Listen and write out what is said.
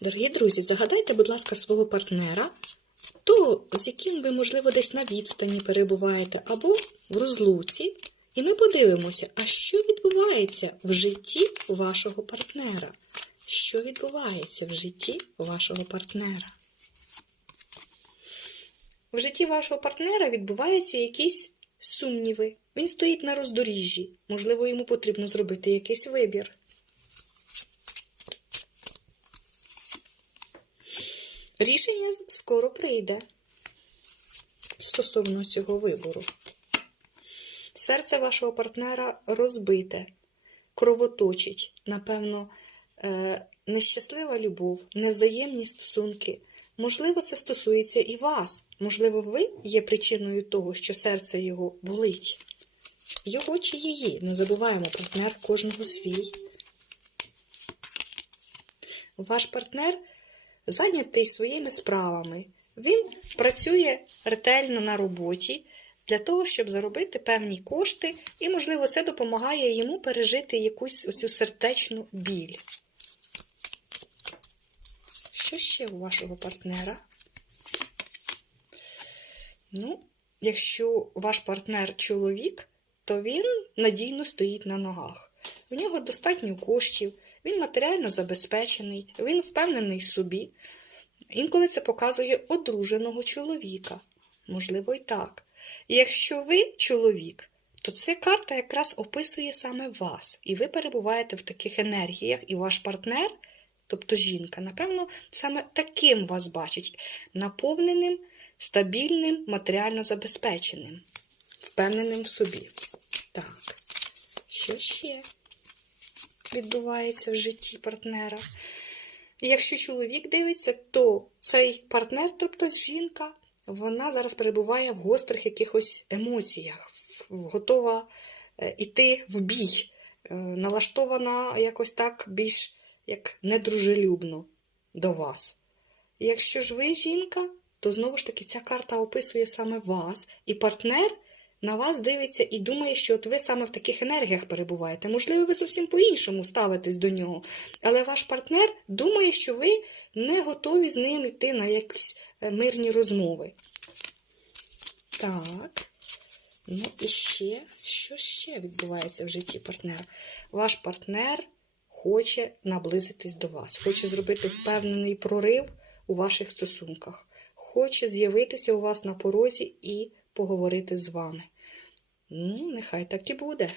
Дорогі друзі, загадайте, будь ласка, свого партнера, того, з яким ви, можливо, десь на відстані перебуваєте, або в розлуці. І ми подивимося, а що відбувається в житті вашого партнера? Що відбувається в житті вашого партнера? В житті вашого партнера відбуваються якісь сумніви. Він стоїть на роздоріжжі. Можливо, йому потрібно зробити якийсь вибір. Рішення скоро прийде стосовно цього вибору. Серце вашого партнера розбите, кровоточить, напевно, е, нещаслива любов, невзаємні стосунки. Можливо, це стосується і вас. Можливо, ви є причиною того, що серце його болить. Його чи її. Не забуваємо, партнер кожного свій. Ваш партнер зайнятий своїми справами. Він працює ретельно на роботі для того, щоб заробити певні кошти, і, можливо, це допомагає йому пережити якусь оцю сердечну біль. Що ще у вашого партнера? Ну, якщо ваш партнер чоловік, то він надійно стоїть на ногах. У нього достатньо коштів, він матеріально забезпечений, він впевнений в собі. Інколи це показує одруженого чоловіка. Можливо, і так. І якщо ви чоловік, то ця карта якраз описує саме вас. І ви перебуваєте в таких енергіях, і ваш партнер, тобто жінка, напевно, саме таким вас бачить: наповненим, стабільним, матеріально забезпеченим, впевненим в собі. Так, що ще відбувається в житті партнера? І якщо чоловік дивиться, то цей партнер, тобто жінка, вона зараз перебуває в гострих якихось емоціях, готова е, іти в бій, е, налаштована якось так більш як недружелюбно до вас. І якщо ж ви жінка, то знову ж таки ця карта описує саме вас, і партнер на вас дивиться і думає, що от ви саме в таких енергіях перебуваєте. Можливо, ви зовсім по-іншому ставитесь до нього. Але ваш партнер думає, що ви не готові з ним йти на якісь е, мирні розмови. Так. Ну і ще, що ще відбувається в житті партнера? Ваш партнер хоче наблизитись до вас, хоче зробити впевнений прорив у ваших стосунках, хоче з'явитися у вас на порозі і поговорити з вами. Ну, нехай так і буде.